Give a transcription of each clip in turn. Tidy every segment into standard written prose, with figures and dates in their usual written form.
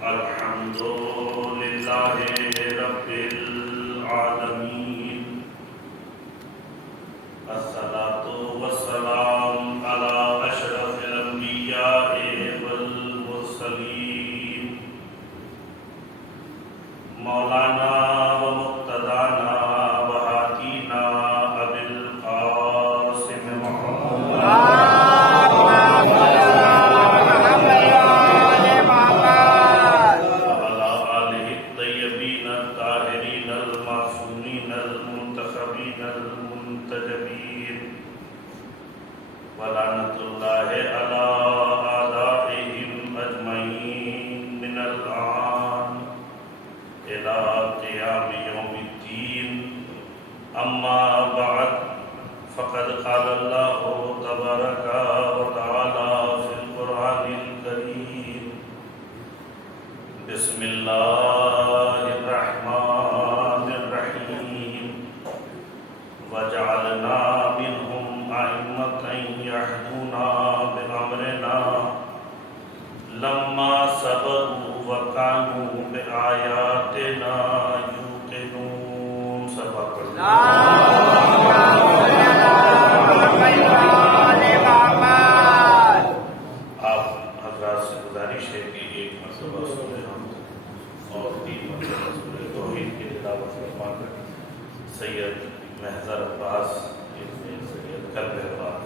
الحمد لله رب العالمين الصلاة والسلام على أشرف الأنبياء والمرسلين مولانا ومقتدانا وهادينا أبي القاسم محمد ولعنة الله على أعدائهم أجمعين من الآن إلى قيام يوم الدين أما بعد فقد قال الله تبارك وتعالى في القرآن الكريم بسم الله الرحمن الرحيم وجعلنا منهم أئمة يهدون بأمرنا لما صبروا وكانوا بآياتنا يوقنون. سبق آپ حضرات سے گزارش ہے کہ ایک مرتبہ سورہ حمد اور 3 مرتبہ سورہ توحید کی تلاوت فرما کر سید محضر عباس ابن سید قلب عباس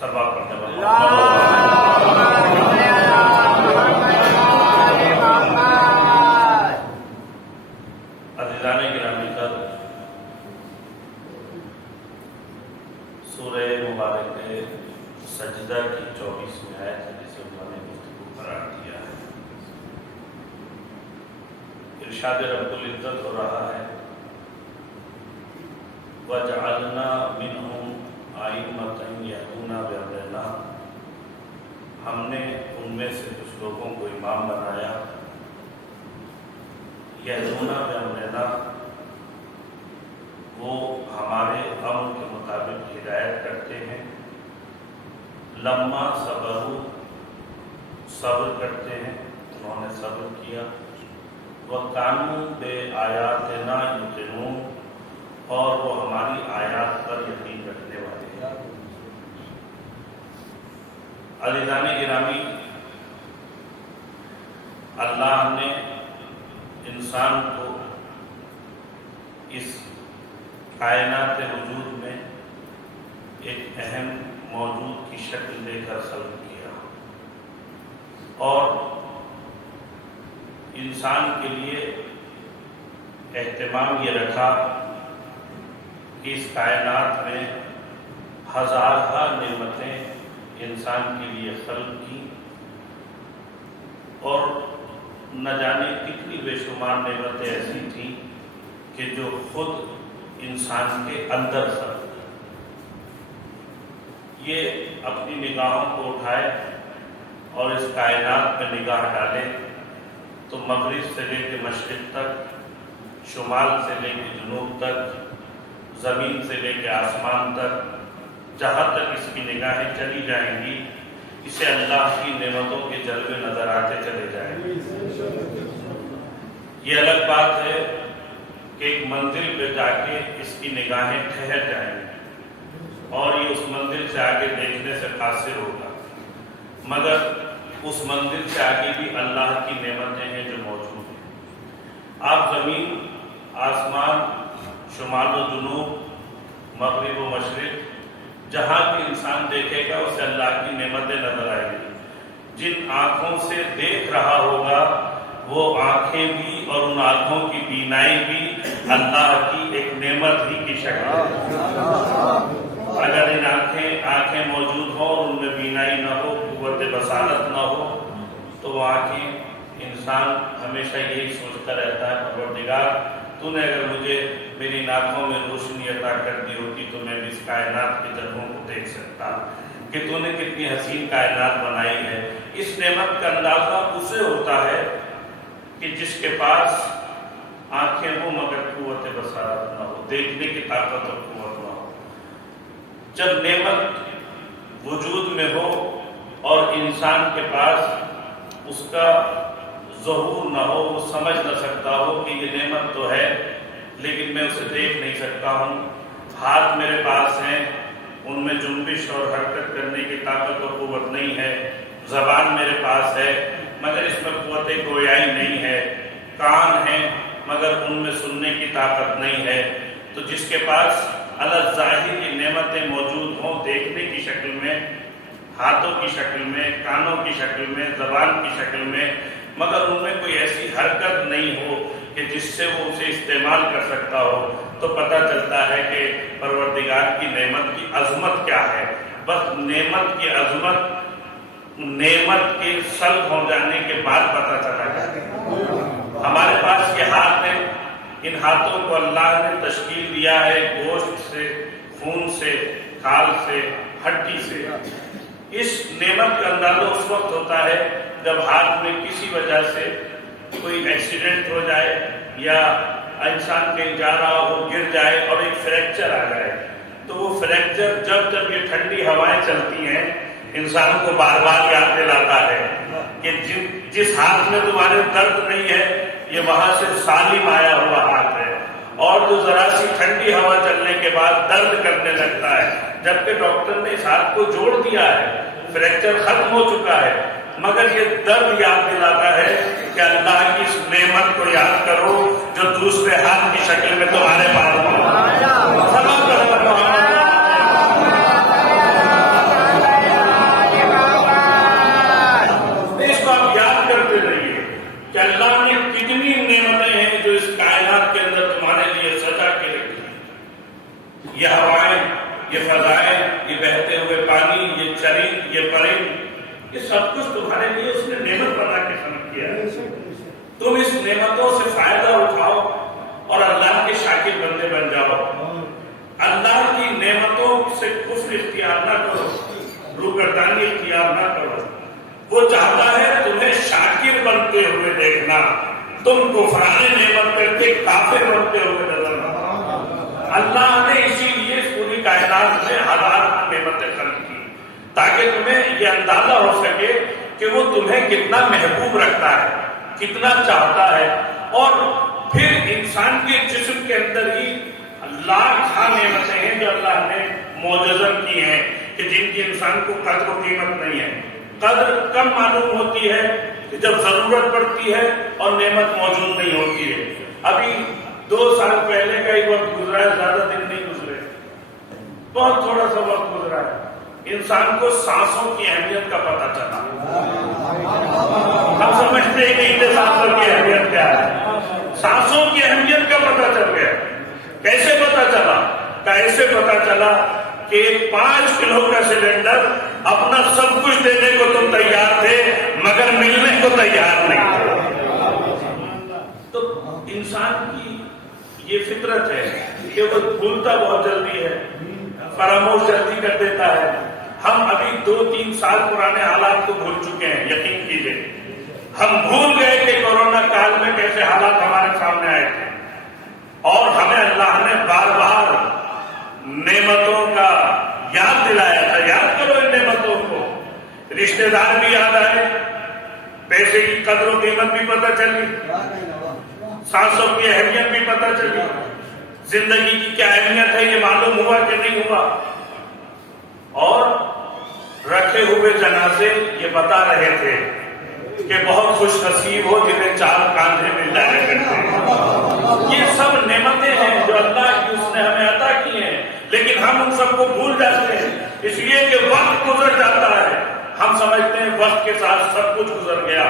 سب آپ پڑھنے والے عزیزان گرامی، کل سورہ مبارک سجدہ کی 24ویں آیت ہے جسے انہوں نے گفتگو قرار دیا ہے. ارشاد رب العزت ہو رہا ہے وَجَعَلْنَا مِنْهُمْ أَئِمَّةً يَهْدُونَ بِأَمْرِنَا، ہم نے ان میں سے کچھ لوگوں کو امام بنایا. يَهْدُونَ بِأَمْرِنَا، وہ ہمارے امر کے مطابق ہدایت کرتے ہیں. لما صبروا، صبر کرتے ہیں، انہوں نے صبر کیا. وَكَانُوا بِآيَاتِنَا يُوقِنُونَ، اور وہ ہماری آیات پر یقین رکھنے والے ہیں. عزیزان گرامی، اللہ نے انسان کو اس کائنات وجود میں ایک اہم موجود کی شکل دے کر خلق کیا، اور انسان کے لیے اہتمام یہ رکھا کہ اس کائنات میں ہزارہ نعمتیں انسان کے لیے خلق کی، اور نہ جانے کتنی بے شمار نعمتیں ایسی تھیں کہ جو خود انسان کے اندر خلق. یہ اپنی نگاہوں کو اٹھائے اور اس کائنات میں نگاہ ڈالے تو مغرب سے لے کے مشرق تک، شمال سے لے کے جنوب تک، زمین سے لے کے آسمان تک، جہاں تک اس کی نگاہیں چلی جائیں گی اسے اللہ کی نعمتوں کے جلوے نظر آتے چلے جائیں گے. یہ الگ بات ہے کہ ایک منزل پہ جا کے اس کی نگاہیں ٹھہر جائیں گی اور یہ اس منزل سے آگے دیکھنے سے قاصر ہوگا، مگر اس منزل سے آگے بھی اللہ کی نعمتیں ہیں جو موجود ہیں. آپ زمین، آسمان، شمال و جنوب، مغرب و مشرق، جہاں بھی انسان دیکھے گا اسے اللہ کی نعمتیں نظر آئیں گی. جن آنکھوں سے دیکھ رہا ہوگا وہ آنکھیں بھی اور ان آنکھوں کی بینائی بھی اللہ کی ایک نعمت ہی کی شکل ہے. دعا کی انسان ہمیشہ یہی سوچتا رہتا ہے پروردگار تو نے اگر مجھے میری آنکھوں میں روشنی عطا کر دی ہوتی تو میں بھی اس کائنات کے جگہوں کو دیکھ سکتا کہ تو نے کتنی حسین کائنات بنائی ہے۔ اس نعمت کا اندازہ اسے ہوتا ہے کہ جس کے پاس آنکھیں ہو مگر قوت بصارت نہ ہو، دیکھنے کی طاقت اور قوت نہ ہو۔ جب نعمت وجود میں ہو اور انسان کے پاس اس کا ظہور نہ ہو، وہ سمجھ نہ سکتا ہو کہ یہ نعمت تو ہے لیکن میں اسے دیکھ نہیں سکتا ہوں، ہاتھ میرے پاس ہیں ان میں جنبش اور حرکت کرنے کی طاقت اور قوت نہیں ہے، زبان میرے پاس ہے مگر اس میں قوت گویائی نہیں ہے، کان ہیں مگر ان میں سننے کی طاقت نہیں ہے۔ تو جس کے پاس اللہ ظاہر کی نعمتیں موجود ہوں دیکھنے کی شکل میں، ہاتھوں کی شکل میں، کانوں کی شکل میں، زبان کی شکل میں، مگر ان میں کوئی ایسی حرکت نہیں ہو کہ جس سے وہ اسے استعمال کر سکتا ہو، تو پتہ چلتا ہے کہ پروردگار کی نعمت کی عظمت کیا ہے۔ بس نعمت کی عظمت نعمت کے سلب ہو جانے کے بعد پتہ چلا جائے۔ ہمارے پاس یہ ہاتھ ہیں، ان ہاتھوں کو اللہ نے تشکیل دیا ہے گوشت سے، خون سے، کھال سے، ہڈی سے۔ اس نعمت کا اندازہ اس وقت ہوتا ہے جب ہاتھ میں کسی وجہ سے کوئی ایکسیڈنٹ ہو جائے یا انسان کہیں جا رہا ہو گر جائے اور ایک فریکچر آ جائے، تو وہ فریکچر جب یہ ٹھنڈی ہوائیں چلتی ہیں انسان کو بار بار یاد دلاتا ہے کہ جس ہاتھ میں تمہارے درد نہیں ہے یہ وہاں سے سالم آیا ہوا ہاتھ ہے، اور جو ذرا سی ٹھنڈی ہوا چلنے کے بعد درد کرنے لگتا ہے، جبکہ ڈاکٹر نے اس ہاتھ کو جوڑ دیا ہے، فریکچر ختم ہو چکا ہے، مگر یہ درد یاد دلاتا ہے کہ اللہ کی اس نعمت کو یاد کرو جو دوسرے ہاتھ کی شکل میں تمہارے پاس ہے۔ اس کو آپ یاد کرتے رہیے کہ اللہ نے کتنی نعمتیں ہیں جو اس کائنات کے اندر تمہارے لیے سجا کے رکھی۔ یہ ہوائیں، یہ فضائیں، یہ بہتے ہوئے پانی، یہ چرند، یہ پرند، یہ سب کچھ تمہارے لیے اس نے نعمت بنا کے خلق کیا ہے۔ تم اس نعمتوں سے فائدہ اٹھاؤ اور اللہ کے شاکر بندے بن جاؤ۔ اللہ کی نعمتوں سے کفر اختیار نہ کرو، روگردانی اختیار نہ کرو۔ وہ چاہتا ہے تمہیں شاکر بنتے ہوئے دیکھنا، تم کفران نعمت کر کے کافر بنتے ہوئے نظر نہ آؤ۔ اللہ نے اسی لیے پوری کائنات میں ہزار نعمتیں خلق کی تاکہ تمہیں یہ اندازہ ہو سکے کہ وہ تمہیں کتنا محبوب رکھتا ہے، کتنا چاہتا ہے، اور پھر انسان کے جسم کے اندر ہی لاکھ نعمتیں ہیں جو اللہ نے معجزن کی ہیں کہ جن کی انسان کو قدر و قیمت نہیں ہے۔ قدر کم معلوم ہوتی ہے کہ جب ضرورت پڑتی ہے اور نعمت موجود نہیں ہوتی ہے۔ ابھی 2 سال پہلے کا ہی وقت گزرا ہے، زیادہ دن نہیں گزرے، بہت تھوڑا سا وقت گزرا ہے، انسان کو سانسوں کی اہمیت کا پتہ چلا۔ ہم سمجھتے ہیں کہ اتنے سانسوں کی اہمیت کیا ہے، سانسوں کی اہمیت کا پتہ چل گیا۔ کیسے پتہ چلا؟ کیسے پتہ چلا کہ 5 کلو کا سلنڈر اپنا سب کچھ دینے کو تم تیار تھے مگر ملنے کو تیار نہیں تھے۔ تو انسان کی یہ فطرت ہے کہ وہ بھولتا بہت جلدی ہے، فراموش جلدی کر دیتا ہے۔ ہم ابھی 2-3 سال پرانے حالات کو بھول چکے ہیں، یقین کیجئے۔ ہم بھول گئے کہ کورونا کال میں کیسے حالات ہمارے سامنے آئے تھے، اور ہمیں اللہ نے بار بار نعمتوں کا یاد دلایا تھا۔ یاد کرو ان نعمتوں کو، رشتہ دار بھی یاد آئے، پیسے کی قدر و قیمت بھی پتہ چلی، سانسوں کی اہمیت بھی پتہ چلی، زندگی کی کیا اہمیت ہے یہ معلوم ہوا کہ نہیں ہوا، اور رکھے ہوئے جنازے یہ بتا رہے تھے کہ بہت خوش نصیب ہو جنہیں 4 کاندھے مل جانے کرتے ہیں۔ یہ سب نعمتیں ہیں جو اللہ کی اس نے ہمیں عطا کی ہیں، لیکن ہم ان سب کو بھول جاتے ہیں اس لیے کہ وقت گزر جاتا ہے۔ ہم سمجھتے ہیں وقت کے ساتھ سب کچھ گزر گیا،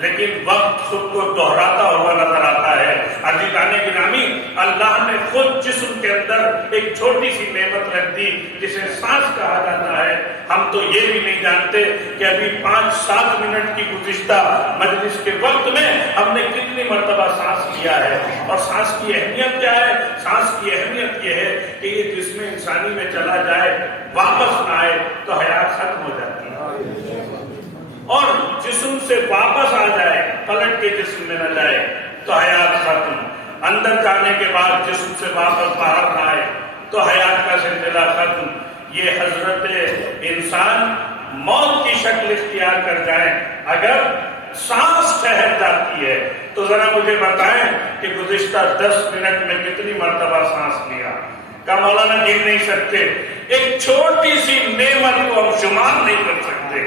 لیکن وقت خود کو دہراتا ہوا نظر آتا ہے۔ عزیزان گرامی، اللہ نے خود جسم کے اندر ایک چھوٹی سی نعمت رکھ دی جسے سانس کہا جاتا ہے۔ ہم تو یہ بھی نہیں جانتے کہ ابھی 5-7 منٹ کی گزشتہ مجلس کے وقت میں ہم نے کتنی مرتبہ سانس لیا ہے، اور سانس کی اہمیت کیا ہے؟ سانس کی اہمیت یہ ہے کہ یہ جسم انسانی میں چلا جائے، واپس نہ آئے تو حیات ختم ہو جاتی ہے، اور جسم سے واپس آ جائے، پلٹ کے جسم میں نہ جائے تو حیات ختم۔ اندر جانے کے بعد جسم سے واپس باہر نہ آئے تو حیات کا سلسلہ ختم۔ یہ حضرت انسان موت کی شکل اختیار کر جائیں اگر سانس ٹھہر جاتی ہے تو ذرا مجھے بتائیں کہ گزشتہ 10 منٹ میں کتنی مرتبہ سانس لیا؟ کا مولانا گن نہیں سکتے۔ ایک چھوٹی سی نعمت کو ہم شمار نہیں کر سکتے،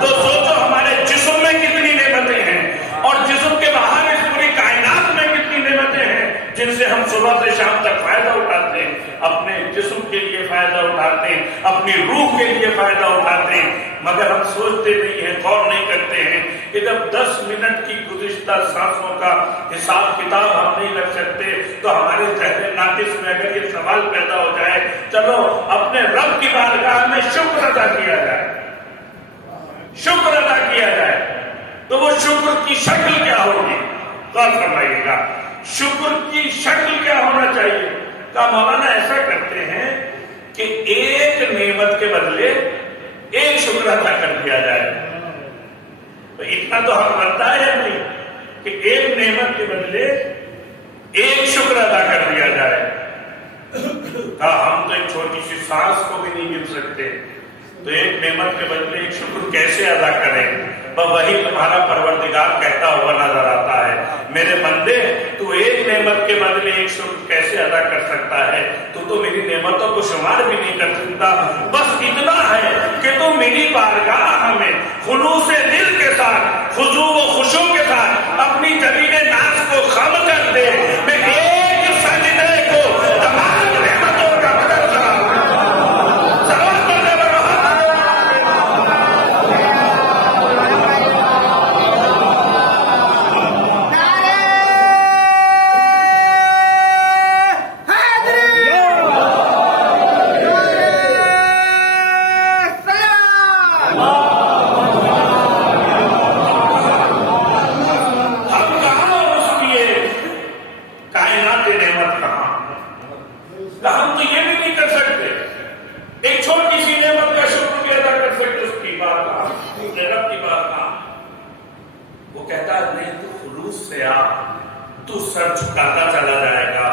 تو سوچو ہمارے جسم میں کتنی نعمتیں ہیں، اور جسم کے باہر اس پوری کائنات میں کتنی نعمتیں ہیں جن سے ہم صبح سے شام تک فائدہ اٹھاتے ہیں، اپنے جسم کے لیے فائدہ اٹھاتے ہیں، اپنی روح کے لیے فائدہ اٹھاتے ہیں، مگر ہم سوچتے نہیں ہیں، غور نہیں کرتے ہیں کہ جب 10 منٹ کی گزشتہ سانسوں کا حساب کتاب ہم نہیں رکھ سکتے تو ہمارے ذہن ناقص میں اگر یہ سوال پیدا ہو جائے، چلو اپنے رب کی بارگاہ میں شکر ادا کیا جائے، شکر ادا کیا جائے، تو وہ شکر کی شکل کیا ہوگی؟ غور فرمائیے گا، شکر کی شکل کیا ہونا چاہیے؟ کا مولانا ایسا کرتے ہیں کہ ایک نعمت کے بدلے ایک شکر ادا کر دیا جائے۔ تو اتنا تو حق بنتا ہے نہیں کہ ایک نعمت کے بدلے ایک شکر ادا کر دیا جائے۔ ہم تو ایک چھوٹی سی سانس کو بھی نہیں گن سکتے، تو ایک نعمت کے بدلے ایک شکر کیسے ادا کریں؟ وہی تمہارا پروردگار کہتا ہوا نظر آتا ہے، میرے بندے تو ایک نعمت کے بدلے ایک شکر کیسے ادا کر سکتا ہے؟ تو میری نعمتوں کو شمار بھی نہیں کر سکتا، بس اتنا ہے کہ تو میری بارگاہ میں خلوص دل کے ساتھ، خضوع و خشوع کے ساتھ اپنی جبین ناز کو خم کر دے، میں ایک سجدے کو تمام نعمتوں کا بدل رہا ہوں۔ تو سر جھکاتا چلا جائے گا،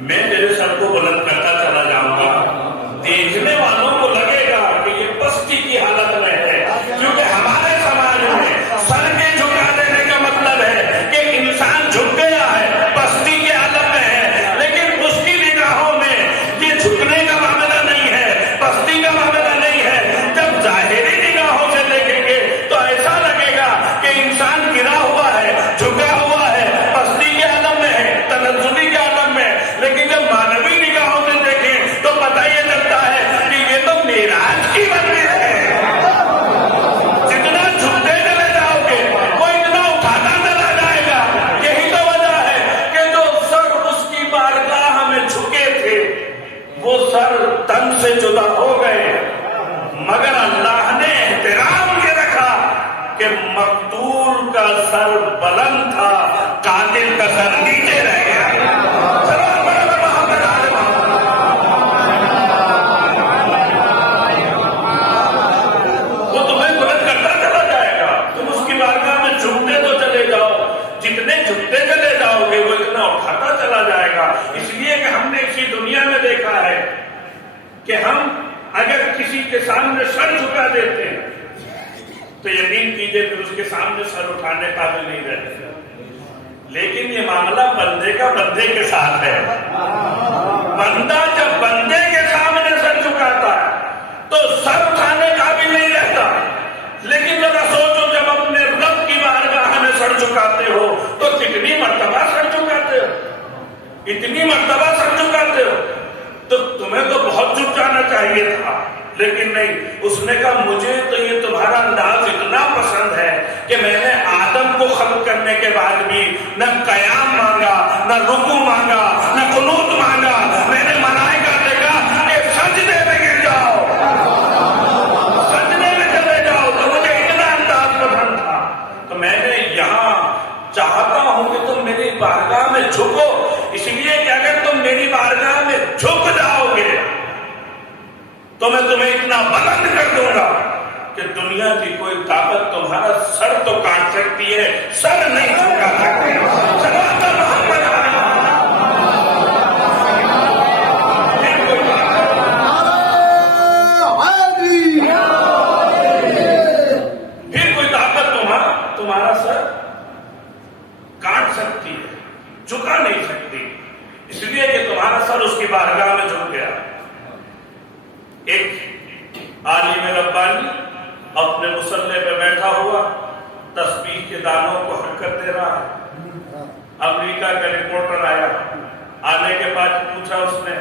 میں تیرے سر کو بلند کرتا چلا جاؤں گا، دیکھنے والوں کو لگے گا کہ یہ پستی کی حالت میں ہے، کیونکہ ہمارے سماج میں سر کے جھکا دینے کا مطلب ہے کہ انسان جھک گیا ہے، پستی کی حالت میں ہے، لیکن اس کی نگاہوں میں یہ جھکنے کا معاملہ نہیں ہے، پستی کا معاملہ نہیں ہے۔ جب ظاہری نگاہوں سے دیکھیں گے تو ایسا لگے گا کہ انسان گرا ہوا ہے، جھکا ہوا ہے، تنزلی کے عالم میں، لیکن جب مانوی نگاہوں سے دیکھیں تو پتہ یہ چلتا ہے کہ یہ تو معراج کی منزل ہے۔ جتنا جھکتے چلے جاؤ گے وہ اتنا اٹھاتا چلا جائے گا۔ یہی تو وجہ ہے کہ جو سر اس کی بارگاہ میں جھکے تھے وہ سر تن سے جدا ہو گئے، مگر اللہ نے احترام یہ رکھا کہ مقتول کا سر بلند تھا، قاتل کا سر نیچے رہ گیا۔ وہ تمہیں بلند کرتا چلا جائے گا، تم اس کی بارگاہ میں جھکتے تو چلے جاؤ، جتنے جھکتے چلے جاؤ گے وہ اتنا اٹھاتا چلا جائے گا۔ اس لیے کہ ہم نے اسی دنیا میں دیکھا ہے کہ ہم اگر کسی کے سامنے سر جھکا دیتے ہیں تو یقین کیجئے پھر اس کے سامنے سر اٹھانے قابل نہیں رہتے، لیکن یہ معاملہ بندے کا بندے کے ساتھ ہے۔ بندہ جب بندے کے سامنے سر جھکاتا ہے تو سر اٹھانے قابل نہیں رہتا، لیکن ذرا سوچو جب اپنے رب کی بارگاہ میں سر جھکاتے ہو تو کتنی مرتبہ سر جھکاتے ہو، اتنی مرتبہ سر جھکاتے ہو، تو تمہیں تو بہت جھک جانا چاہیے تھا، لیکن نہیں۔ اس نے کہا مجھے تو یہ تمہارا انداز اتنا پسند ہے کہ میں نے آدم کرنے کے بعد بھی نہ قیام مانگا، نہ رکوع مانگا، نہ قنوت مانگا. میں نے ملائکہ سے کہا کہ سجدے میں گر جاؤ، سجدے میں چلے جاؤ. تو مجھے اتنا انداز پسند تھا. تو میں نے یہاں چاہتا ہوں کہ تم میری بارگاہ میں جھکو، اس لیے کہ اگر تم میری بارگاہ میں جھک جاؤ گے تو میں تمہیں اتنا بلند کر دوں گا کہ دنیا کی کوئی طاقت تمہارا سر تو کاٹ سکتی ہے، سر نہیں جھکا سکتی. صلوات محمد پھر کوئی طاقت تمہارا سر کاٹ سکتی ہے، جھکا نہیں سکتی. اس لیے کہ تمہارا سر اس کی بارگاہ میں جھک گیا. ایک عالم ربانی اپنے مصلے پہ بیٹھا ہوا تسبیح کے دانوں کو حرکت دے رہا ہے. امریکہ کا رپورٹر آیا، آنے کے بعد پوچھا اس نے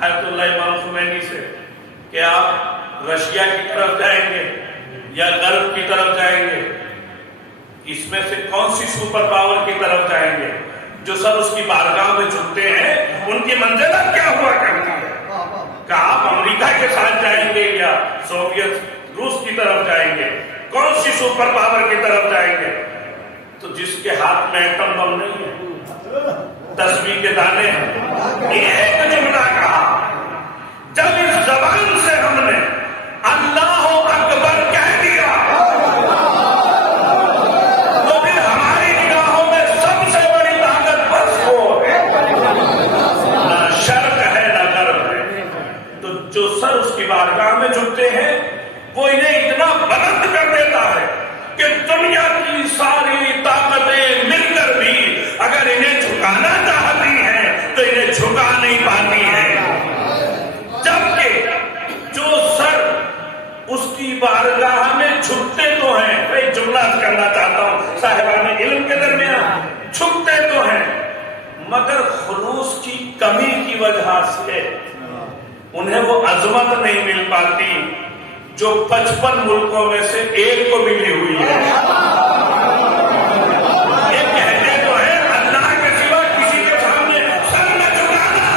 آیت اللہ امام خمینی سے کہ آپ رشیا کی طرف جائیں گے یا غرب کی طرف جائیں گے، اس میں سے کون سی سپر پاور کی طرف جائیں گے؟ جو سب اس کی بارگاہ میں جھکتے ہیں ان کی منزلت کیا ہوا کرتی ہے؟ کہ آپ امریکہ کے ساتھ جائیں گے یا سوویت روس کی طرف جائیں گے، کون سی سپر پاور کی طرف جائیں گے؟ تو جس کے ہاتھ میں ایٹم بم نہیں ہے، تسبیح کے دانے ہیں. یہ ایک جملہ کہا. جب اس زبان سے ہم نے اللہ اکبر کہہ دیا تو پھر ہماری نگاہوں میں سب سے بڑی طاقت بس وہ ہے، نہ شرق ہے نہ غرب ہے. تو جو سر اس کی بارگاہ میں جھکتے ہیں وہ انہیں اتنا بلند کر دیتا ہے کہ دنیا کی ساری طاقتیں مل کر بھی اگر انہیں جھکانا چاہتی ہیں تو انہیں جھکا نہیں پاتی ہیں. جبکہ جو سر اس کی بارگاہ میں جھکتے تو ہیں، میں ایک جملہ کرنا چاہتا ہوں صاحبان علم کے درمیان، جھکتے تو ہیں مگر خلوص کی کمی کی وجہ سے انہیں وہ عظمت نہیں مل پاتی جو 55 ملکوں میں سے ایک کو ملی ہوئی ہے. یہ کہتے تو ہیں اللہ کے سوا کسی کے سامنے سر نہ جھکانا،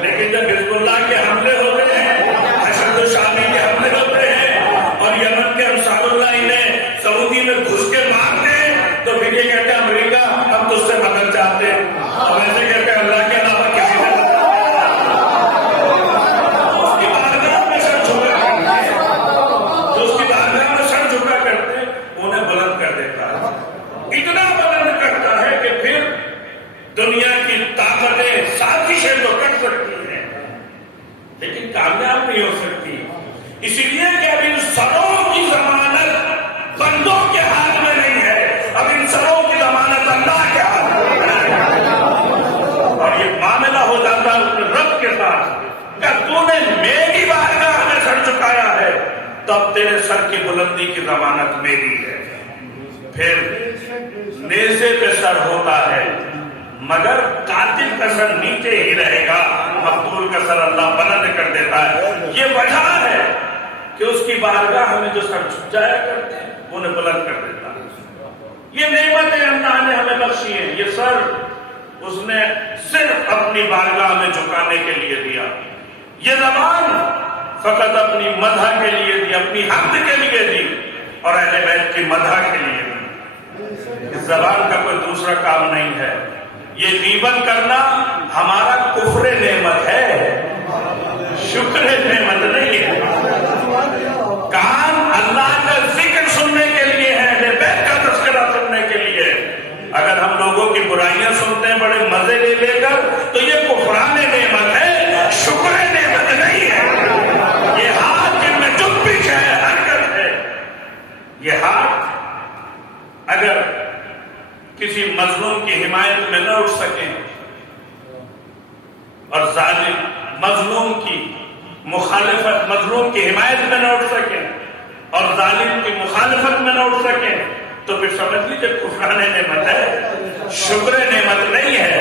لیکن جب حزب اللہ کے حملے ہوتے ہیں، حشد الشامی کے حملے ہوتے ہیں اور یمن کے انصار اللہ انہیں سعودی میں گھس کے مارتے ہیں تو پھر یہ کہتے ہیں امریکہ ہم تجھ سے مدد چاہتے ہیں، اور ایسے کہتے ہیں اللہ کے علاوہ کسی سے دنیا کی طاقتیں سازشیں تو کر سکتی ہیں لیکن کامیاب نہیں ہو سکتی. اسی لیے کہ اب ان سروں کی ضمانت بندوں کے ہاتھ میں نہیں ہے، اب ان سروں کی ضمانت اللہ کے ہاتھ میں ہے. اور یہ معاملہ ہو جاتا ہے اپنے رب کے ساتھ کہ تو نے میری بارگاہ میں سر چکایا ہے تب تیرے سر کی بلندی کی ضمانت میری ہے. پھر نیزے پہ سر ہوتا ہے مگر قاتل کا سر نیچے ہی رہے گا، مقتول کا سر اللہ بلند کر دیتا ہے. یہ وجہ ہے کہ اس کی بارگاہ میں جو سر جھکایا کرتے ہیں انہیں بلند کر دیتا ہے. یہ نعمتیں اللہ نے ہمیں بخشی ہیں. یہ سر اس نے صرف اپنی بارگاہ میں جھکانے کے لیے دیا. یہ زبان فقط اپنی مدح کے لیے دی، اپنی حمد کے لیے دی اور اہل بیت کی مدح کے لیے دی. اس زبان کا کوئی دوسرا کام نہیں ہے. یہ غیبت کرنا ہمارا کفر نعمت ہے، شکر نعمت نہیں ہے. کان اللہ کا ذکر سننے کے لیے ہے، اہل بیت کا تذکرہ سننے کے لیے. اگر ہم لوگوں کی برائیاں سنتے ہیں بڑے مزے لے لے کر تو یہ کفران نعمت ہے، شکر نعمت نہیں ہے. یہ ہاتھ جن میں جنبش ہے، حرکت ہے. یہ ہاتھ اگر کسی مظلوم کی حمایت میں نہ اٹھ سکیں اور ظالم مظلوم کی مخالفت، مظلوم کی حمایت میں نہ اٹھ سکیں اور ظالم کی مخالفت میں نہ اٹھ سکیں تو پھر سمجھ لیجیے کفران نعمت ہے، شکر نعمت نہیں ہے.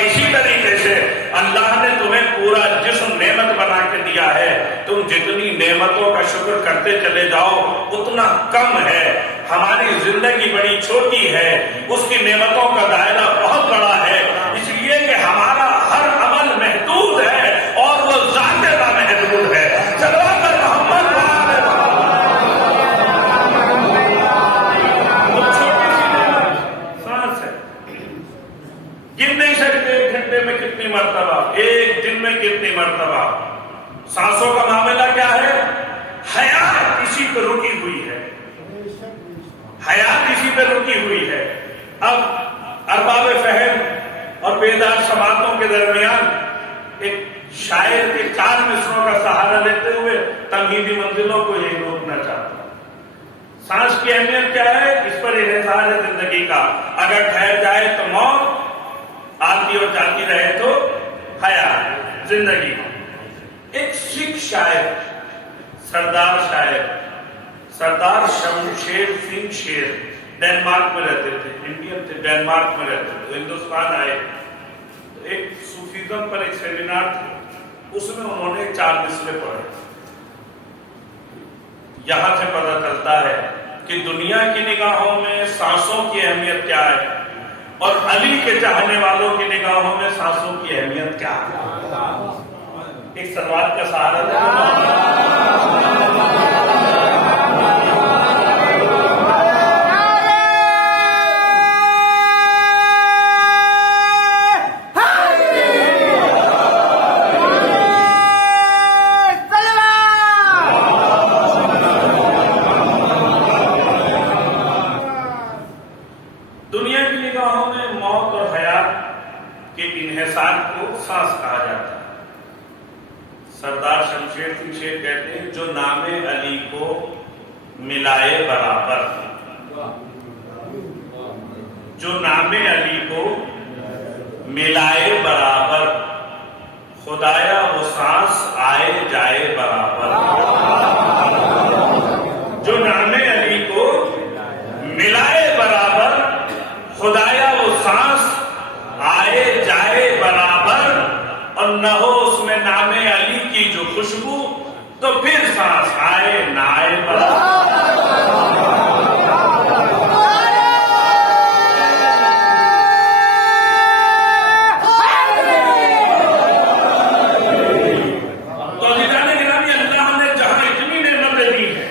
اسی طریقے سے اللہ نے تمہیں پورا جسم نعمت بنا کے دیا ہے، تم جتنی نعمتوں کا شکر کرتے چلے جاؤ اتنا کم ہے۔ ہماری زندگی بڑی چھوٹی ہے، اس کی نعمتوں کا دائرہ بہت بڑا ہے، اس لیے کہ ہمارا ہر عمل محدود ہے اور وہ ذات لامحدود ہے۔ چلو کر محمد سانس ہے، گن نہیں سکتے ایک گھنٹے میں کتنی مرتبہ، ایک دن میں کتنی مرتبہ۔ سانسوں کا معاملہ کیا ہے؟ حیات اسی پہ رکی ہوئی ہے، حیات اسی پہ رکی ہوئی ہے۔ اب ارباب فہم اور بیدار سماعتوں کے درمیان ایک شاعر کے 4 مصروں کا سہارا لیتے ہوئے تمہیدی منزلوں کو یہی روکنا چاہتا ہوں۔ سانس کی اہمیت کیا ہے؟ اس پر انحصار ہے زندگی کا۔ اگر ٹھہر جائے تو موت، آتی اور جاتی رہے تو حیات، زندگی۔ ایک سکھ شاعر، سردار شاعر، سردار شمشیر سنگھ شیر، ڈینمارک میں رہتے تھے، انڈین تھے، ڈینمارک میں رہتے تھے، ہندوستان آئے تو ایک صوفیزم پر ایک سیمینار تھا، اس میں انہوں نے 4 مصرے پڑھے۔ یہاں سے پتہ چلتا ہے کہ دنیا کی نگاہوں میں سانسوں کی اہمیت کیا ہے اور علی کے چاہنے والوں کی نگاہوں میں سانسوں کی اہمیت کیا ہے۔ ایک سلوات کا سہارا دنیا کی نگاہوں میں موت اور حیات کے انحصار کو سانس کہا جاتا ہے۔ سردار شمشیر سنگھ شیر کہتے ہیں جو نام علی کو ملائے برابر، جو نام علی کو ملائے برابر، خدایا وہ سانس آئے جائے برابر۔ جو نام علی کو ملائے برابر، خدایا وہ سانس آئے جائے برابر، اور نہ ہو اس میں نام علی کی جو خوشبو تو پھر سانس آئے نہ آئے برابر۔ تو عزیزان گرامی، اللہ نے جہاں اتنی نعمتیں دی ہیں،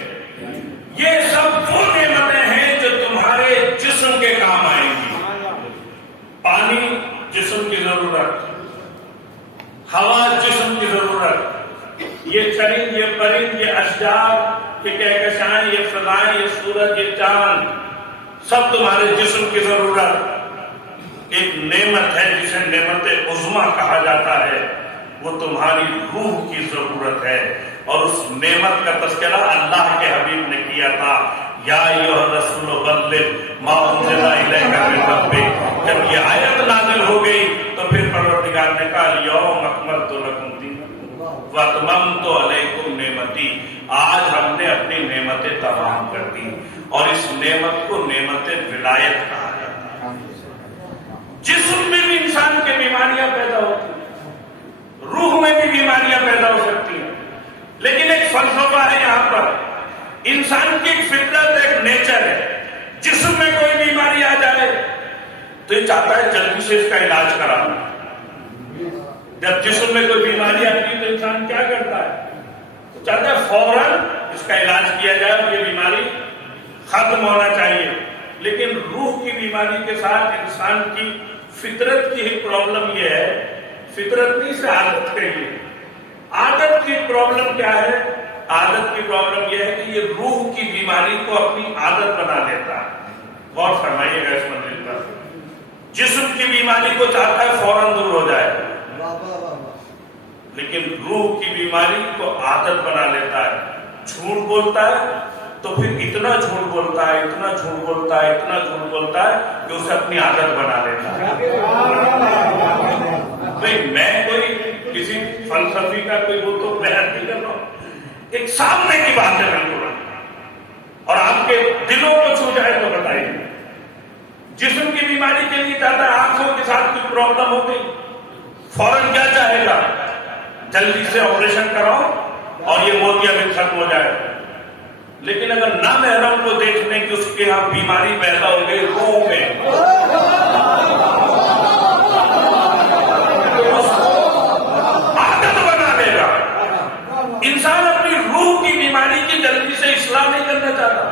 یہ سب وہ نعمتیں ہیں جو تمہارے جسم کے کام آئیں گی۔ پانی جسم کی ضرورت، ہوا جسم کی ضرورت، یہ چرند، یہ پرند، یہ اشجار، یہ کہکشائیں، یہ فضائیں، یہ سورج، یہ چاند، سب تمہارے جسم کی ضرورت۔ ایک نعمت ہے جسے نعمت عظمیٰ کہا جاتا ہے، وہ تمہاری روح کی ضرورت ہے، اور اس نعمت کا تذکرہ اللہ کے حبیب نے کیا تھا، یا ایھا الرسول بلغ ما انزل الیک من ربک۔ جب یہ آیت نازل ہو گئی تو پھر پروردگار نے کہا الیوم اکملت لکم دینکم واتممت علیکم نعمتی، آج ہم نے اپنی نعمتیں تمام کر دی، اور اس نعمت کو نعمت ولایت کہا جاتا ہے۔ جسم میں بھی انسان کی بیماریاں پیدا ہوتی ہیں، روح میں بھی بیماریاں پیدا ہو سکتی ہیں، لیکن ایک فلسفہ ہے یہاں پر، انسان کی ایک فطرت، ایک نیچر ہے، جسم میں کوئی بیماری آ جائے تو یہ چاہتا ہے جلدی سے اس کا علاج کرانا۔ جب جسم میں کوئی بیماری آتی ہے تو انسان کیا کرتا ہے؟ تو چاہتا ہے فوراً اس کا علاج کیا جائے اور یہ بیماری ختم ہونا چاہیے۔ لیکن روح کی بیماری کے ساتھ انسان کی فطرت کی ایک پرابلم یہ ہے، فطرت نہیں سے عادت کہیے، عادت کی پرابلم کیا ہے؟ عادت کی پرابلم یہ ہے کہ یہ روح کی بیماری کو اپنی عادت بنا دیتا ہے۔ غور فرمائیے گا اس منزل پر، جسم کی بیماری کو چاہتا ہے فوراً دور ہو جائے، لیکن روح کی بیماری کو عادت بنا لیتا ہے۔ جھوٹ بولتا ہے تو پھر اتنا جھوٹ بولتا ہے، اتنا جھوٹ بولتا ہے، اتنا جھوٹ بولتا ہے کہ اسے اپنی عادت بنا لیتا ہے۔ میں کوئی کسی فلسفی کا کوئی وہ تو بحث نہیں کر رہا ہوں، ایک سامنے کی بات ہے بالکل، اور آپ کے دلوں کو چھو جائے تو بتائیے۔ جسم کی بیماری کے لیے چاہتا ہے، آنکھوں کے ساتھ کوئی پرابلم ہو گئی، فوراً کیا چاہے گا؟ جلدی سے آپریشن کراؤ اور یہ موتیا بھی ختم ہو جائے. لیکن اگر نہ محرم کو دیکھ لیں کہ اس کے یہاں بیماری پیدا ہو گئی روح میں، عادت بنا لے گا. انسان اپنی روح کی بیماری کی جلدی سے اصلاح نہیں کرنا چاہتا.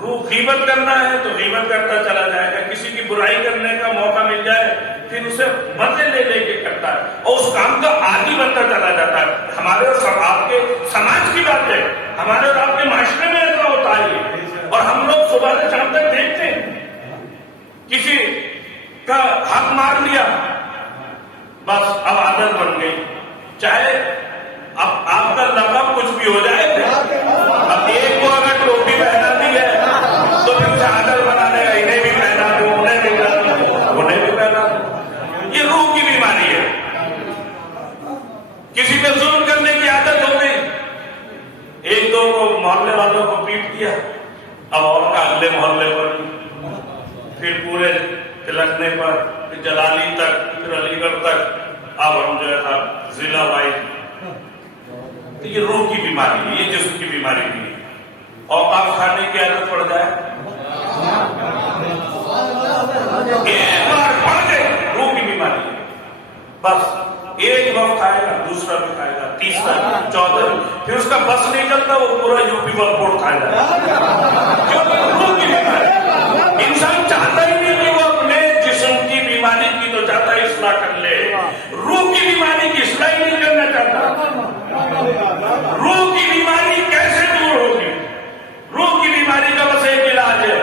روح غیبت کرنا ہے تو غیبت کرتا چلا جائے گا، کسی کی برائی کرنے کا موقع مل جائے پھر اسے مزے لے لے کے کرتا ہے اور اس کام کا عادی بنتا چلا جاتا ہے. ہمارے اور آپ کے سماج کی بات ہے، ہمارے اور آپ کے معاشرے میں ایسا ہوتا ہے. اور ہم لوگ صبح سے شام تک دیکھتے ہیں کسی کا حق مار لیا، بس اب عادت بن گئی. چاہے اب آپ کا لقب کچھ بھی ہو جائے، اب ایک کو اگر ٹوپی پہنا دی ہے تو پھر اسے عادت بنا لے گا، انہیں بھی پہنا دوں، انہیں بھی پہنا دوں، انہیں بھی پہنا دوں. یہ روح کی بیماری ہے. کسی پہ ظلم کرنے کی عادت ہو گئی، ایک دو کو محلے والوں کو پیٹ دیا، اب اور کا اگلے محلے پر، پھر پورے تلکنے پر، پھر جلالی تک، پھر علی گڑھ تک، اب ہم جو ہے ضلع وائز. تو یہ روح کی بیماری ہے، یہ جسم کی بیماری نہیں ہے. اوقاف کھانے کی عادت پڑ جائے، ایک بار پڑ گئی روح کی بیماری ہے. بس ایک وقت کھائے گا، دوسرا بھی کھائے گا، تیسرا، چوتھا، پھر اس کا بس نہیں چلتا، وہ پورا یوپی ورک کھائے گا. روح کی بیماری. انسان چاہتا ہی نہیں کہ وہ اپنے جسم کی بیماری کی تو چاہتا ہے اصلاح کر لے، روح کی بیماری کی اصلاح ہی نہیں کرنا چاہتا. روح کی بیماری کیسے دور ہوگی؟ روح کی بیماری کا بس ایک علاج ہے،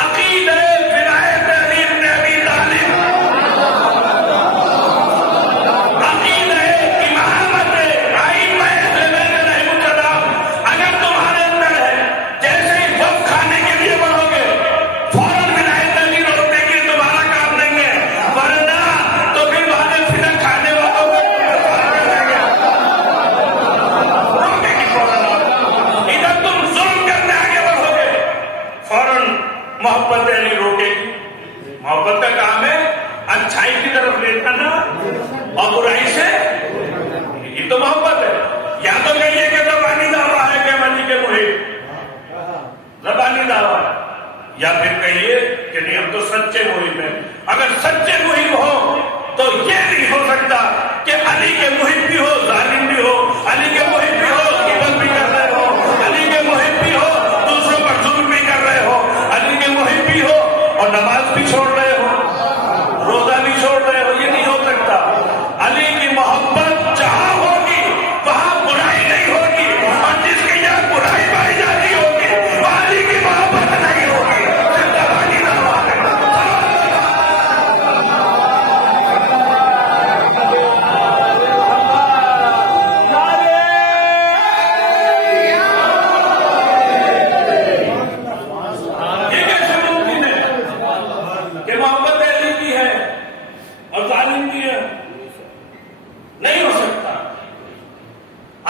عقیدہ ولایت علی بن ابی طالب، عقیدہ امامت ائمہ اہل بیت علیہم السلام. اگر تمہارے اندر ہے، جیسے ہی وقت کھانے کے لیے بڑھو گے فوراً ولایت علی روکنے کی تمہارا کام نہیں ہے، ورنہ تو پھر بعد پھر کھانے والوں کو ادھر تم ظلم کرنے آگے بڑھو گے، فوراً محبت علی روکے گی. محبت کا کام ہے اچھائی کی طرف لے جانا اور برائی سے، یہ تو محبت ہے. یا تو کہیے کہ زبانی دعویٰ ہے کہ علی کے محب، زبانی دعویٰ، یا پھر کہیے کہ نہیں ہم تو سچے محب ہیں. اگر سچے محب ہو تو یہ نہیں ہو سکتا کہ علی کے محب بھی ہو ظالم بھی ہو، علی کے محب بھی ہو غیبت بھی کر رہے ہو، علی کے محب بھی ہو دوسروں پر ظلم بھی کر رہے ہو، علی کے محب بھی ہو اور نماز بھی چھوڑ رہے ہو، روزہ بھی چھوڑ رہے ہو. یہ نہیں ہو سکتا. علی کی محبت جہاں ہوگی وہاں برائی نہیں ہوگی، اور جس کے یہاں برائی پائی جاتی ہوگی وہ علی کی محبت نہیں ہوگی. زبانی دعویٰ ہے. یہ کیسے ممکن ہے کہ محبت علی کی ہے اور ظالم کی ہے؟ نہیں ہو سکتا.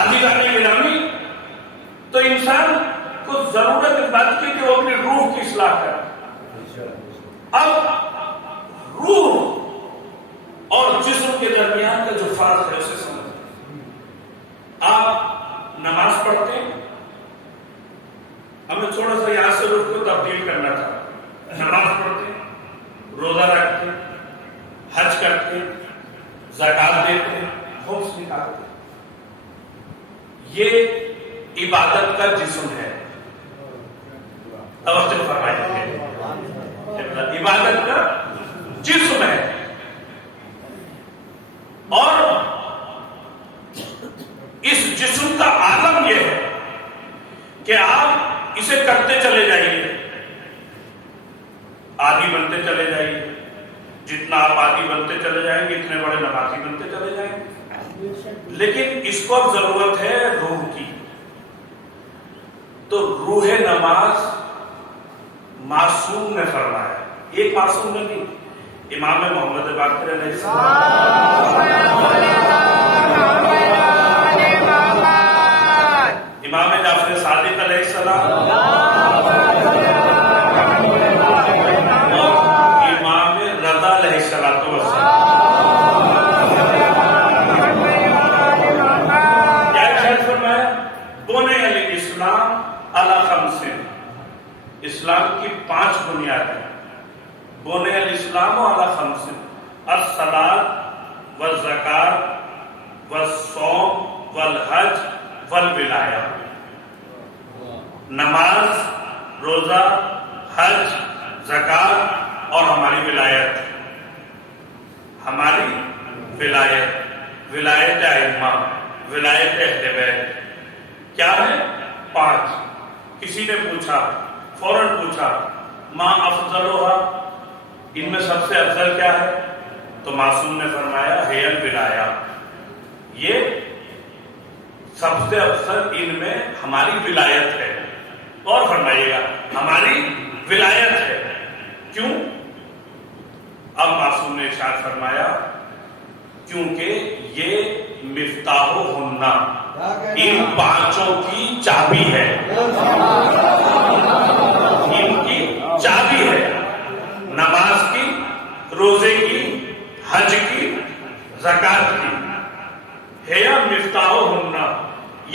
علی کی غلامی تو انسان کو ضرورت اس بات کی کہ وہ اپنی روح کی اصلاح کرے. اب روح اور جسم کے درمیان کا جو فرق ہے اسے سمجھیں. آپ نماز پڑھتے ہیں، ہمیں تھوڑا سا یہاں سے رخ کو تبدیل کرنا تھا. نماز پڑھتے ہیں، روزہ رکھتے ہیں، حج کرتے ہیں، زکات دیتے ہیں، خمس نکالتے ہیں. یہ عبادت کا جسم ہے. توجہ فرمائیے، عبادت کا جسم ہے. اور اس جسم کا عالم یہ ہے کہ آپ اسے کرتے چلے جائیے، عادی بنتے چلے جائیے. جتنا آپ عادی بنتے چلے جائیں گے اتنے بڑے نمازی بنتے چلے جائیں گے. لیکن اس کو اب ضرورت ہے روح کی. تو روح نماز معصوم نے فرمایا، ایک معصوم نے نہیں، امام محمد باقر علیہ السلام، امام جعفر صادق علیہ السلام، امام رضا علیہ السلام. اسلام کی 5 بنیادیں. بنی الاسلام علی 5: الصلاۃ والزکوٰۃ والصوم والحج والولایہ. نماز، روزہ، حج، زکوٰۃ اور ہماری ولایت. ہماری ولایت، ولایت ائمہ، ولایت اہل بیت کیا ہے؟ 5. کسی نے پوچھا، فوراً پوچھا ما افضلها، ان میں سب سے افضل کیا ہے؟ تو معصوم نے فرمایا ہے الولایہ، یہ سب سے افضل ان میں ہماری ولایت ہے. اور فرمائیے گا ہماری ولایت ہے. کیوں؟ اب معصوم نے ارشاد فرمایا کیونکہ یہ مفتاح ہننا، ان 5 کی چابی ہے، ان کی چابی ہے. نماز کی، روزے کی، حج کی، زکوٰۃ کی. ہے مفتاح ہننا،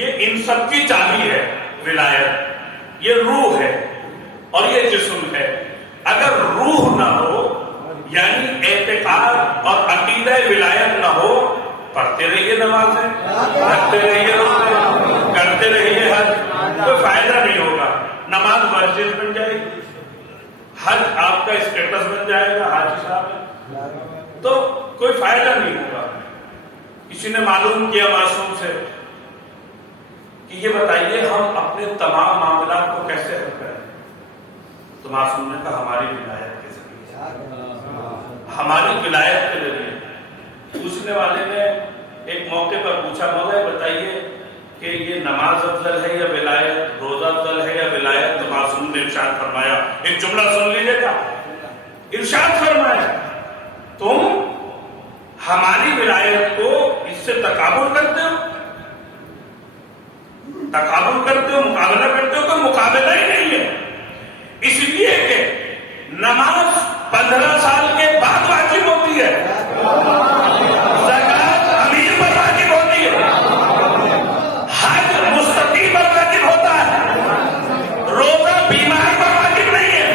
یہ ان سب کی چابی ہے. ولایت یہ روح ہے اور یہ جسم ہے. اگر روح نہ ہو یعنی اعتقاد اور عقیدہ ولایت نہ ہو، پڑھتے رہیے نمازیں، رکھتے رہیے روزے، کرتے رہیے حج، کوئی فائدہ نہیں ہوگا. نماز ورزش بن جائے گی، حج آپ کا اسٹیٹس بن جائے گا حاجی صاحب، تو کوئی فائدہ نہیں ہوگا. کسی نے معلوم کیا معصوم سے کہ یہ بتائیے ہم اپنے تمام معاملات کو کیسے حل کریں؟ تو معصوم نے کہا ہماری ولایت کے ذریعے، ہماری ولایت کے ذریعے. پوچھنے والے نے ایک موقع پر پوچھا مولا بتائیے کہ یہ نماز افضل ہے یا ولایت، روزہ افضل ہے یا ولایت؟ تو معصوم نے ارشاد فرمایا، ایک جملہ سن لیجیے گا، ارشاد فرمایا تم ہماری ولایت کو اس سے تقابل کرتے ہو، تقابل کرتے ہو، مقابلہ کرتے ہو. کوئی مقابلہ ہی نہیں ہے. اس لیے کہ نماز 15 سال کے بعد واجب ہوتی ہے، زکوٰۃ امیر پر واجب ہوتی ہے، حج مستقیم پر واجب ہوتا ہے، روزہ بیمار پر واجب نہیں ہے.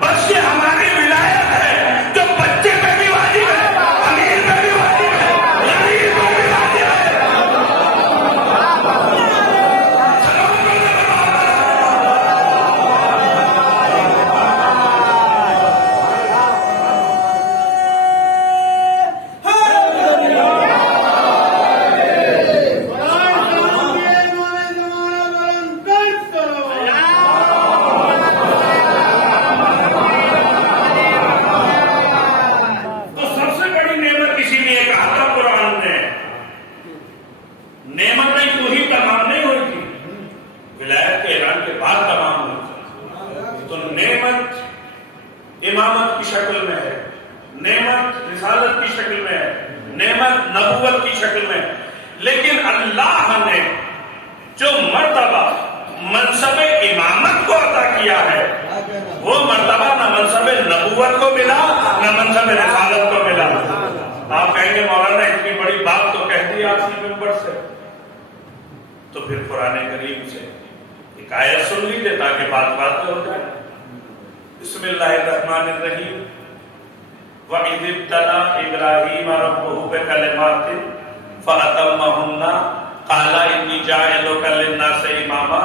بس یہ ہماری ولایت ہے جو بچے پہ بھی واجب ہے، امیر پہ بھی واجب ہے، غریب پہ بھی واجب ہے. امامت کی شکل میں ہے، نعمت رسالت کی شکل میں ہے، نعمت نبوت کی شکل میں. لیکن اللہ نے جو مرتبہ منصب امامت کو عطا کیا ہے وہ مرتبہ نہ منصب نبوت کو ملا نہ منصب رسالت کو ملا. آپ کہیں گے مولانا اتنی بڑی بات تو کہہ دی آپ نے ممبر سے، تو پھر قرآن کریم سے ایک آیت سن لیجیے تاکہ بات ہو جائے. بسم اللہ الرحمن الرحیم. وَإِذِ ابْتَلَىٰ إِبْرَاهِيمَ رَبُّهُ بِكَلِمَاتٍ فَأَتَمَّهُنَّ قَالَ إِنِّي جَاعِلُكَ لِلنَّاسِ إِمَامًا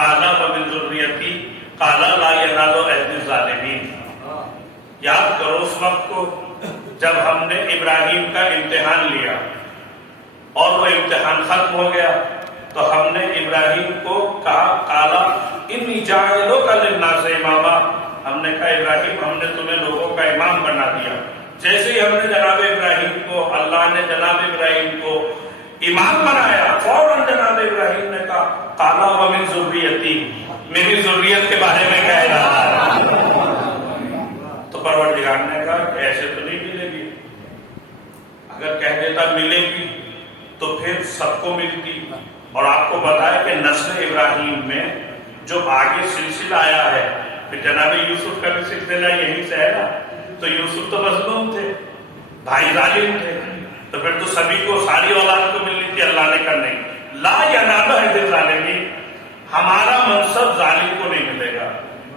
قَالَ وَمِن ذُرِّيَّتِي قَالَ لَا يَنَالُ عَهْدِ الظَّالِمِينَ. یاد کرو اس وقت کو جب ہم نے ابراہیم کا امتحان لیا اور وہ امتحان ختم ہو گیا تو ہم نے ابراہیم کو کہا قَالَ إِنِّي جَاعِلُكَ لِلنَّاسِ إِمَامًا. ہم نے کہا ابراہیم ہم نے تمہیں لوگوں کا امام بنا دیا. جیسے ہی ہم نے جناب ابراہیم کو، اللہ نے جناب ابراہیم کو امام بنایا، فوراً جناب ابراہیم نے کہا قَالَ وَمِن ذُرِّيَّتِي، میری ذریت کے بارے میں کہہ رہا ہے. تو پروردگار نے کہا کہ ایسے تو نہیں ملے گی. اگر کہہ دیتا ملے گی تو پھر سب کو ملتی. اور آپ کو بتایا کہ نسل ابراہیم میں جو آگے سلسلہ آیا ہے، جناب یوسف کا بھی سلسلہ یہیں سے ہے نا. تو یوسف تو مظلوم تھے، بھائی ظالم تھے، تو پھر تو سبھی کو، ساری اولاد کو ملنی تھی. اللہ نے کہا نہیں، لا ینال عہد الظالمین، ہمارا منصب ظالم کو نہیں ملے گا.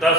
10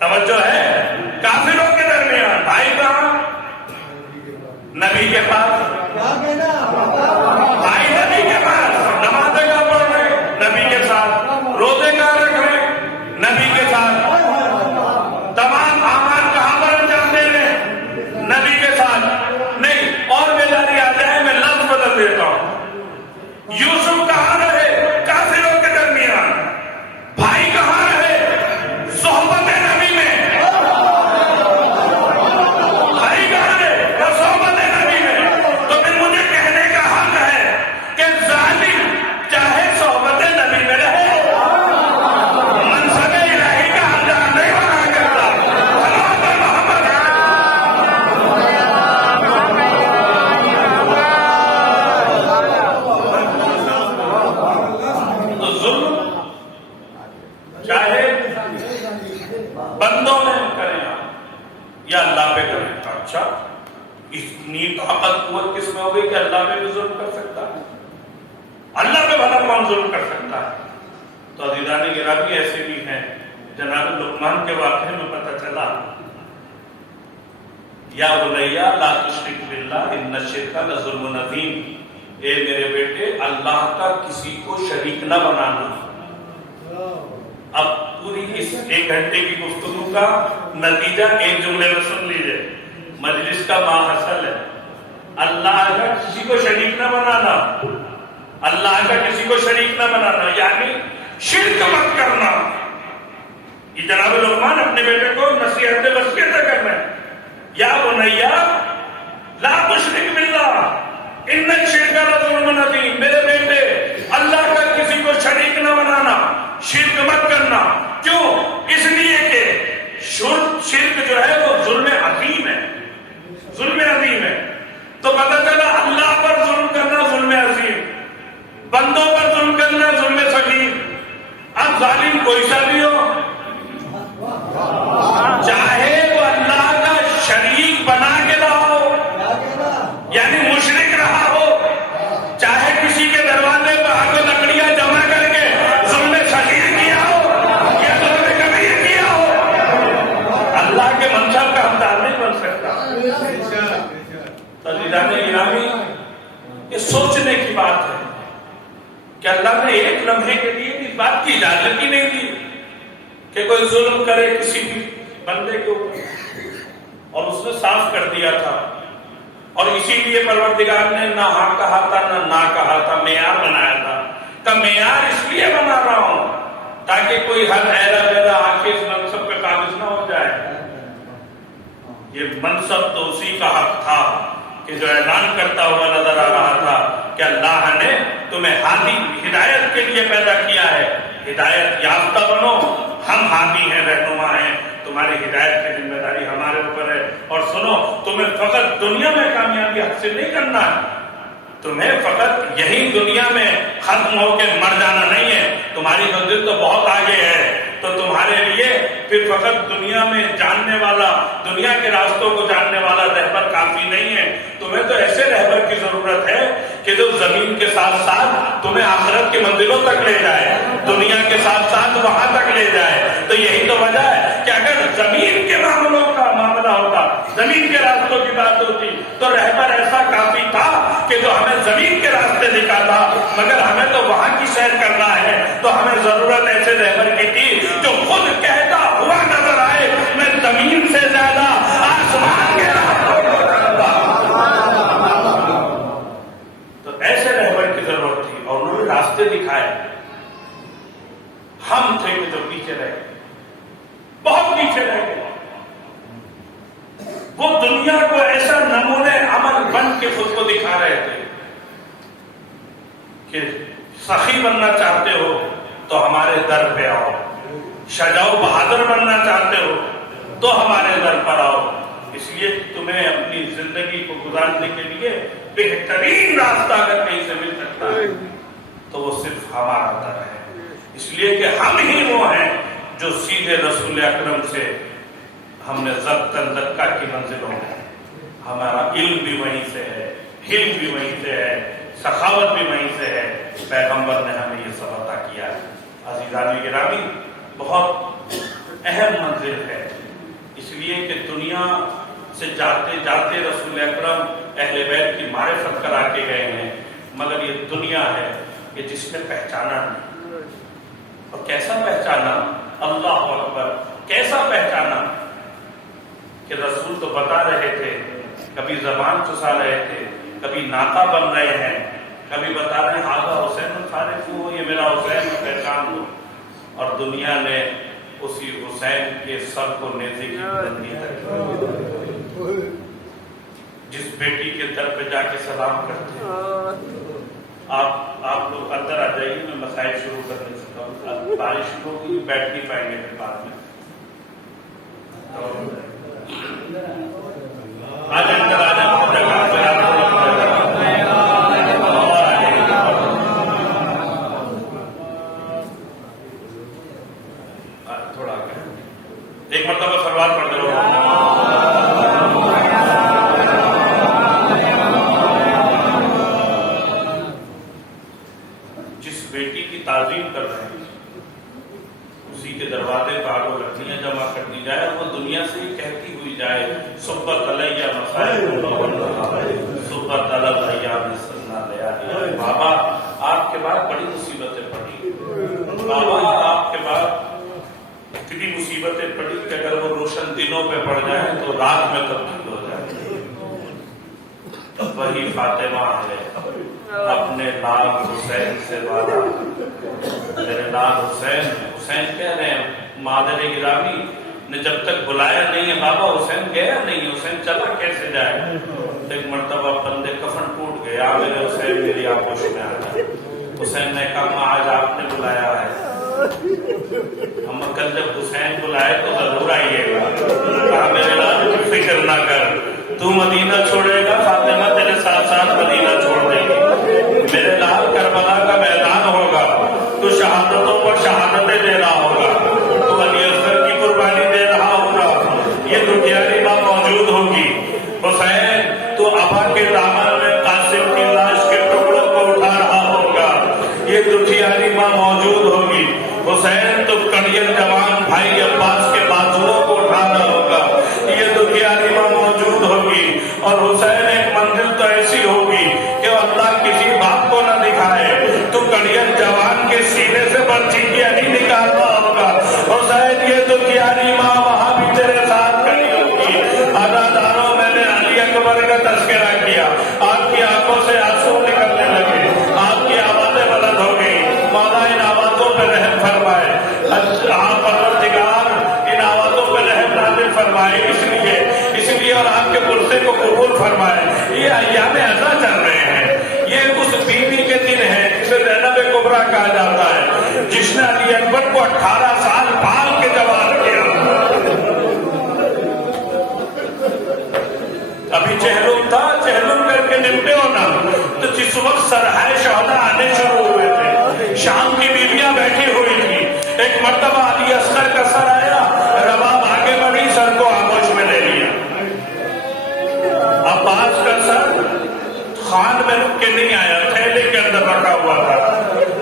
توجہ ہے؟ کافروں کے درمیان بھائی کہاں؟ نبی کے پاس، بھائی نبی کے پاس، نمازیں کہاں پڑھ رہے؟ نبی کے ساتھ، روزے کہاں رکھ رہے؟ نبی کے ساتھ، تمام اعمال کہاں پر انجام دے رہے؟ نبی کے ساتھ۔ نہیں اور بیداری آ جائے میں لفظ بدل دیتا ہوں۔ یوسف کہاں رہے؟ کافروں کے درمیان۔ بھائی کہاں رہے؟ صحبت نبی میں۔ بھائی کہاں رہے؟ صحبت نبی میں۔ تو پھر مجھے کہنے کا حق ہے کہ ظالم چاہے صحبت نبی میں رہے، منصب الہی کا حقدار نہیں بنا کرتا۔ محمد تو ظلم چاہے بندوں میں کریں یا اللہ پہ کریں۔ اچھا اتنی طاقت قوت کس میں ہو گئی کہ اللہ پہ بھی ظلم کر سکتا ہے؟ اللہ پہ بھلا کون ظلم کر سکتا ہے؟ تو عزیزان گرامی ایسے بھی ہیں، جناب لقمان کے واقعے میں پتہ چلا، یا بنیا لا تشرک باللہ ان الشرک لظلم عظیم، اے میرے بیٹے اللہ کا کسی کو شریک نہ بنانا۔ اب پوری اس 1 گھنٹے کی گفتگو کا نتیجہ ایک جملے میں سن لیجئے، مجلس کا ماحصل ہے اللہ کا کسی کو شریک نہ بنانا، اللہ کا کسی کو شریک نہ بنانا، یعنی شرک مت کرنا۔ یہ جناب لقمان اپنے بیٹے کو نصیحت وصیت کر رہے ہیں، یا بنیا لا تشرک باللہ ان الشرک لظلم عظیم، میرے بیٹے اللہ کا کسی کو شریک نہ بنانا، شرک مت کرنا۔ کیوں؟ اس لیے کہ شرک جو ہے وہ ظلم عظیم ہے، ظلم عظیم ہے۔ تو پتہ چلا اللہ پر ظلم کرنا ظلم عظیم، بندوں پر ظلم کرنا ظلم صغیر۔ اب ظالم کوئی سا بھی ہو، چاہے وہ اللہ کا شریک بنا کے رہا ہو، یعنی مشرک رہا ہو، چاہے کسی کے دروازے پر آگ و لکڑیاں جمع کر کے ظلم صغیر کیا ہو یا ظلم کبیر کیا ہو، اللہ کے منصب کا حقدار نہیں بن سکتا۔ تو عزیزان گرامی یہ سوچنے کی بات ہے کہ اللہ نے ایک لمحے کے لیے اس بات کی اجازت ہی نہیں دی کہ کوئی ظلم کرے کسی بھی بندے کے اوپر، اور اس نے صاف کر دیا تھا۔ اور اسی لیے پروردگار نے نہ ہاں کہا تھا نہ کہا تھا، معیار بنایا تھا کہ معیار اس لیے بنا رہا ہوں تاکہ کوئی ہر ایرا بیرا آ کے اس منصب پہ قابض نہ ہو جائے۔ یہ منصب تو اسی کا حق تھا کہ جو اعلان کرتا ہوا نظر آ رہا تھا کہ اللہ نے تمہیں ہادی ہدایت کے لیے پیدا کیا ہے، ہدایت یافتہ بنو، ہم ہادی ہیں، رہنما ہیں، تمہاری ہدایت کی ذمہ داری ہمارے اوپر ہے۔ اور سنو، تمہیں فقط دنیا میں کامیابی حاصل نہیں کرنا ہے، تمہیں فقط یہی دنیا میں ختم ہو کے مر جانا نہیں ہے، تمہاری منزل تو بہت آگے ہے۔ تو تمہارے لیے پھر فقط دنیا میں جاننے والا، دنیا کے راستوں کو جاننے والا رہبر کافی نہیں ہے، تمہیں تو ایسے رہبر کی ضرورت ہے کہ جو زمین کے ساتھ ساتھ تمہیں آخرت کی منزلوں تک لے جائے، دنیا کے ساتھ ساتھ وہاں تک لے جائے۔ تو یہی تو وجہ ہے کہ اگر زمین کے معاملوں کا معاملہ ہوتا، زمین کے راستوں کی بات ہوتی، تو رہبر ایسا کافی تھا کہ جو ہمیں زمین کے راستے دکھاتا، مگر ہمیں تو وہاں کی سیر کرنا ہے، تو ہمیں ضرورت ایسے رہبر کی تھی جو خود کہتا ہوا نظر آئے میں زمین سے زیادہ آسمان کے راستوں کو جانتا۔ تو ایسے رہبر کی ضرورت تھی اور انہوں نے راستے دکھائے۔ ہم تھے کہ جو پیچھے رہ گئے، بہت پیچھے رہ گئے۔ وہ دنیا کو ایسا نمونے عمل بن کے خود کو دکھا رہے تھے کہ سخی بننا چاہتے ہو تو ہمارے در پہ آؤ، شجاع و بہادر بننا چاہتے ہو تو ہمارے در پر آؤ۔ اس لیے تمہیں اپنی زندگی کو گزارنے کے لیے بہترین راستہ اگر کہیں سے مل سکتا ہے تو وہ صرف ہمارا در ہے، اس لیے کہ ہم ہی وہ ہیں جو سیدھے رسول اکرم سے ہم نے ضبطاً دکا کی منزلوں میں، ہمارا علم بھی وہیں سے ہے، حلم بھی وہیں سے ہے، سخاوت بھی وہیں سے ہے، پیغمبر نے ہمیں یہ سب عطا کیا ہے۔ عزیزان گرامی، بہت اہم منزل ہے لیے کہ دنیا سے جاتے جاتے رسول اکرم اہل بیت کی معرفت کرا کے گئے ہیں، مگر یہ دنیا ہے کہ جس نے پہچانا نہیں۔ اور کیسا پہچانا؟ اللہ اکبر، کیسا پہچانا کہ رسول تو بتا رہے تھے، کبھی زبان چسا رہے تھے، کبھی ناکا بن رہے ہیں، کبھی بتا رہے ہیں آغا حسین الفارق ہو، یہ میرا حسین، پہچان دو، اور دنیا نے اسی حسین کے سر کو نیزے کی بلندی تک، جس بیٹی کے در پہ جا کے سلام کرتے ہیں۔ آپ لوگ اندر آ جائیے، میں مسائل شروع کرنے چکا ہوں، بارش شروع ہوگی، بیٹھ نہیں پائیں گے پھر بعد میں۔ آج اندر آ جائیں، تھوڑا ایک مرتبہ سلوات پڑھتے رہو۔ جس بیٹی کی تعظیم کر رہے ہیں اسی کے دروازے پر آگے لکڑیاں جمع کر دی جائے، اور وہ دنیا سے ہی کہتی ہوئی جائے صحبت علیہ مسائل صحبت علیہ بابا آپ کے بعد بڑی مصیبتیں پڑی، بابا آپ کے بعد اتنی مصیبتیں پڑی کہ اگر وہ روشن دنوں پہ پڑ جائیں تو رات میں تبدیل ہو جائے۔ وہی فاطمہ ہے اپنے لال حسین سے وعدہ، میرے لال حسین، حسین کہہ رہے ہیں مادر گرامی نے جب تک بلایا نہیں ہے بابا حسین گیا نہیں، حسین چلا کیسے جائے؟ ایک مرتبہ بندے کفن ٹوٹ گیا، میرے حسین میری آغوش میں آ گیا۔ حسین نے کہا آج آپ نے بلایا ہے، ہم کل جب حسین بلائے تو ضرور آئیے گا۔ کہا میرے لال فکر نہ کر، تو مدینہ چھوڑے گا، فاطمہ تیرے ساتھ ساتھ مدینہ چھوڑ دے گی۔ میرے لال کربلا کا میدان ہوگا، تو شہادتوں پر شہادتیں دے رہا ہوگا، تو علی اصغر کی قربانی دے رہا ہوگا، یہ دکھیاری ماں موجود ہوگی۔ حسین تو ابا کے دامن میں قاسم کی لاش کے ٹکڑوں کو اٹھا رہا ہوگا، یہ دکھیاری ماں موجود ہوگی۔ حسین تو کڑیل جوان بھائی عباس کے بازوؤں کو اٹھا رہا ہوگا، یہ دکھیاری ماں موجود ہوگی۔ اور حسین ایک منزل تو ایسی ہوگی کہ اللہ کسی بات کو نہ دکھائے، تو کڑیل جوان کے سینے سے برچیاں نہیں نکال رہا ہوگا۔ حسین یہ دکھیاری ماں وہاں بھی تیرے ساتھ کھڑی ہوگی۔ اداداروں میں نے علی اکبر کا تذکرہ کیا، آپ کی آنکھوں سے آنسو نکلنے لگے، آپ کی آوازیں بلند ہو گئی۔ مولا ان آوازوں پہ رحم فرمائے، آپ پروردگار ان آوازوں پہ رحم نازل فرمائے، اس لیے اور آپ کے پرسے کو قبول فرمائے۔ یہ ایام عزا چل رہے ہیں، یہ اس بیوی کے دن ہے جسے زینب کبریٰ کہا جاتا ہے، جس نے علی اکبر کو 18 سال پال کے جوان کیا۔ ابھی چہلم تھا، چہلم کر کے نمٹے ہونا، تو جس وقت سرحائے شہداء آنے شروع ہوئے تھے، شام کی بیویاں بیٹھی ہوئی تھی، ایک مرتبہ علی اصغر کا سر آیا، رباب آگے بڑھی، سر کو آغوش میں لے لیا۔ عباس کا سر خان میں رک کے نہیں آیا، تھیلے کے اندر رکھا ہوا تھا،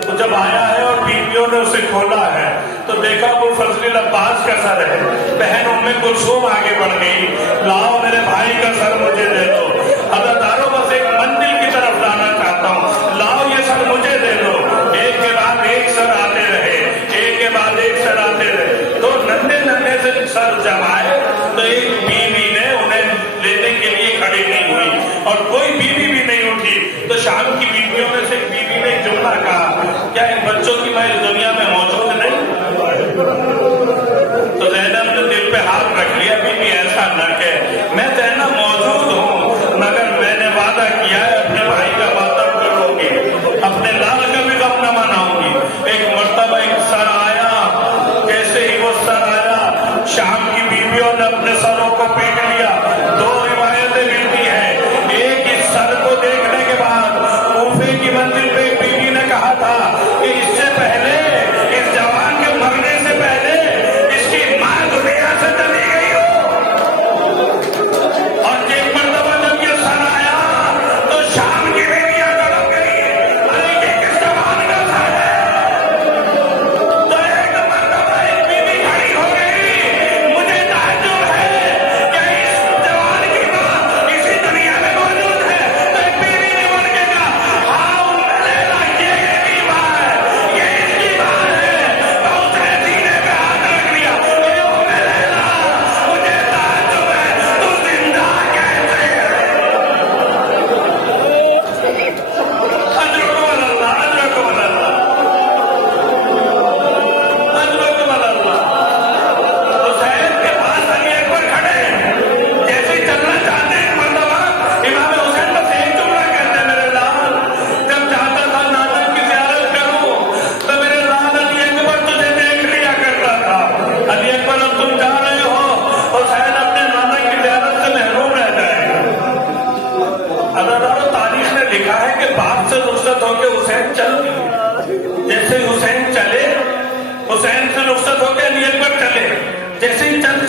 تو جب آیا ہے اور بیویوں نے اسے کھولا ہے تو دیکھا وہ فضل عباس کا سر ہے۔ بہن ام کلثوم آگے بڑھ گئی، لاؤ میرے بھائی کا سر مجھے دے دو۔ حضرتاروں بس ایک منزل کی طرف جانا چاہتا ہوں، لاؤ یہ سر مجھے دے دو۔ ایک کے بعد ایک سر آتے رہے، ایک کے بعد ایک سر آتے رہے، تو ننھے ننھے سے سر جب آئے تو ایک بیوی نے انہیں لینے کے لیے کھڑی نہیں ہوئی، اور کوئی بیوی بھی نہیں اٹھی۔ تو شام کی بیویوں میں سے ایک بیوی نے جملہ کہا، کیا ان بچوں کی میں اس دنیا میں موجود نہیں؟ تو زینب نے دل پہ ہاتھ رکھ لیا، بیوی ایسا نہ کہہ، میں زینب موجود ہوں، مگر میں نے وعدہ کیا ہے اپنے بھائی کا ماتم کروں گی، اپنے لال کا بھی غم نہ مناؤں گی۔ ایک مرتبہ ایک سر آیا، کیسے ہی وہ سر آیا، شام کی بیویوں نے اپنے سروں کو پیٹ لیا۔ دو روایتیں ملتی ہیں، ایک اس سر کو دیکھنے کے بعد کوفے کی منزل پہ ایک بیوی نے کہا تھا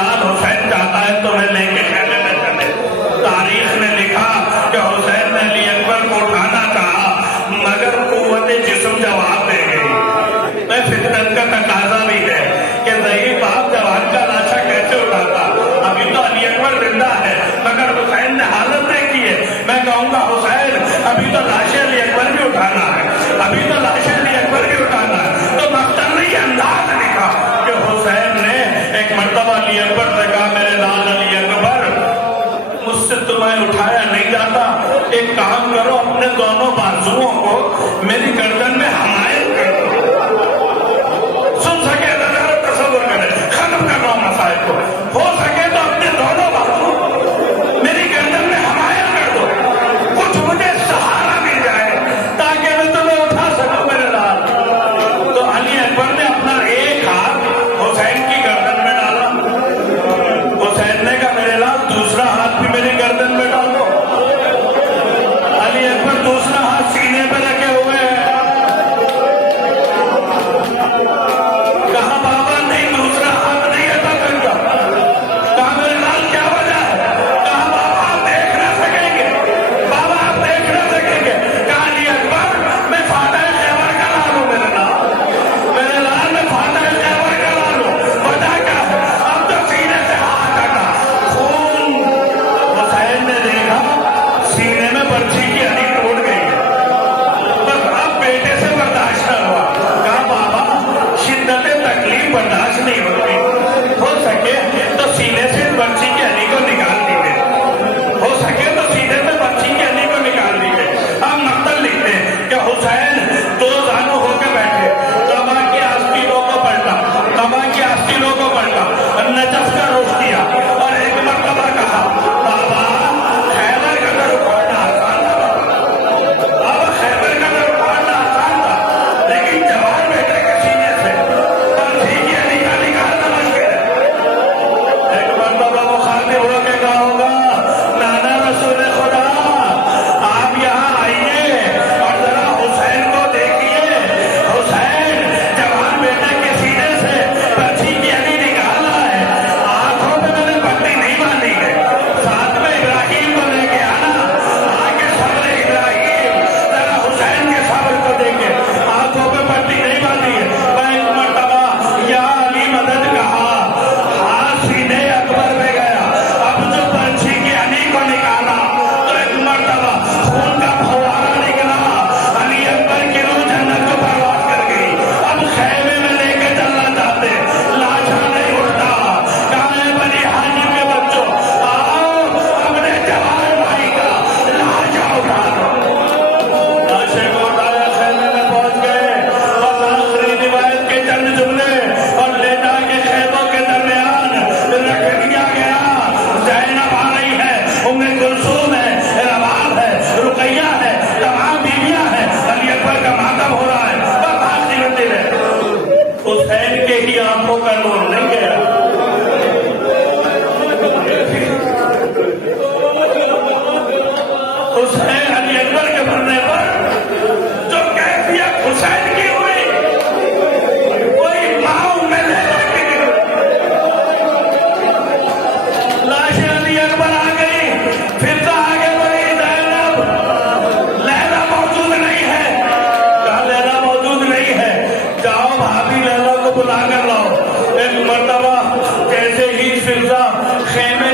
لال حسین چاہتا ہے تو میں لے کے خیمے میں چلے. تاریخ نے لکھا کہ حسین نے علی اکبر کو اٹھانا چاہا مگر قوت جسم جواب دے گئی. میں فطرت کا تقاضا بھی ہے کہ ضعیف باپ جوان کا لاشا کیسے اٹھاتا. ابھی تو علی اکبر زندہ ہے مگر حسین نے حالت دیکھی ہے. میں کہوں گا حسین ابھی تو لاش علی اکبر بھی اٹھانا ہے, ابھی تو لاش علی اکبر بھی اٹھانا ہے. تو مختار نے یہ انداز لکھا کہ حسین نے ایک مرتبہ علی اکبر سے کہا میرے لال علی اکبر مجھ سے تمہیں اٹھایا نہیں جاتا, ایک کام کرو اپنے دونوں بازوؤں کو میری گردن میں حمایت کر دو. سن سکے تو ذرا تصور کرے, ختم کر رہا ہوں مسائل کو. ہو سکے تو اپنے دونوں بازو میری گردن میں حمایت کر دو, کچھ مجھے سہارا مل جائے تاکہ میں تمہیں اٹھا سکوں میرے لال. تو علی اکبر نے اپنا ایک ہاتھ حسین کی گردن میں ڈالا. حسین نے کہا میرے لال دوسرا ہاتھ بھی میری گردن میں ڈالو. علی اکبر دوسرا ہاتھ سینے پہ رکھے ہوئے ہیں. کہا بابا نہیں دوسرا ہاتھ نہیں عطا کرتا. کہا میرے لال کیا وجہ ہے. کہا بابا آپ دیکھ نہ سکیں گے, بابا آپ دیکھ نہ سکیں گے. کہا علی اکبر میں فاتح خیبر کا لال ہوں میرے لال, میرے لال میں فاتح خیبر کا لال ہوں. وجہ کیا ہے, اب تو سینے سے ہاتھ ہٹا خون. حسین نے دیکھا سینے میں برچھی کی ہڈی ٹوٹ گئی ہے, بس اب بیٹے سے برداشت نہ ہوا. کہا بابا شدت تکلیف برداشت نہیں ہوتی, ہو سکے تو سینے سے برچھی کی ہڈی کو نکال دیجیے, ہو سکے تو سینے سے برچھی کی ہڈی کو نکال دیجیے. اب مقتل لکھتے ہیں کہ حسین دو زانو ہو کے بیٹھے, قبا کی آستینوں کو پلٹا, قبا کی آستینوں کو پلٹا, نجف کا رخ کیا اور ایک مرتبہ کہا بابا خیبر کا در اکھاڑنا آسان تھا, بابا خیبر کا در اکھاڑنا آسان تھا, لیکن جوان بیٹے کے سینے سے برچھی کی ہڈی کا نکالنا مشکل ہے. ایک مرتبہ مخاطب ہو کے کہا ہوگا نانا رسول خدا آپ یہاں آئیے اور ذرا حسین کو دیکھیے. حسین جوان بیٹے کے سینے سے برچھی کی ہڈی نکالنا ہے, آنکھوں میں میں نے پٹی نہیں باندھی ہے, ساتھ میں ابراہیم کو لے کے آنا, آگے صبر ابراہیم, ذرا حسین کے صبر کو دیکھے, آنکھوں میں پٹی نہیں باندھی ہے. میں ایک مرتبہ یا علی مدد کہا, ہاتھ سینے اکبر پہ گیا, اب جو برچھی کی ہڈی کو نکالا تو ایک مرتبہ خون کا پھوارا نکلا. علی اکبر کی روح جنت کو پرواز کر گئی. اب خیمے میں لے کے چلنا چاہتے, لاشا نہیں اٹھتا. کہاں ہے بنی ہاشم کے بچوں, آؤ اپنے جوان بھائی کا لاشا اٹھا دو. لاشے کو اٹھایا, خیمے میں پہنچ گئے, بس آخری روایت کے چند جملے اور لے جا کے خیموں کے درمیان رکھ دیا گیا. زینب آ رہی ہے, ام کلثوم ہے, رباب ہے, رقیہ ہے, تمام بیویاں ہیں. علی اکبر کا ماتم ہو رہا ہے, بس آخری منزل ہے. حسین کے ہی آنکھوں کا نور نہیں گیا. حسین علی اکبر کے مرنے پر جو کیفیت حسین کی ہوئی وہی ماؤں میں لے کے لاش علی اکبر آ گئی, پھر تو آگے بڑھی زینب. لیلا موجود نہیں ہے, کہا لیلا موجود نہیں ہے, جاؤ بھابھی لیلا کو بلا کر لاؤ. ایک مرتبہ جیسے ہی فضا خیمے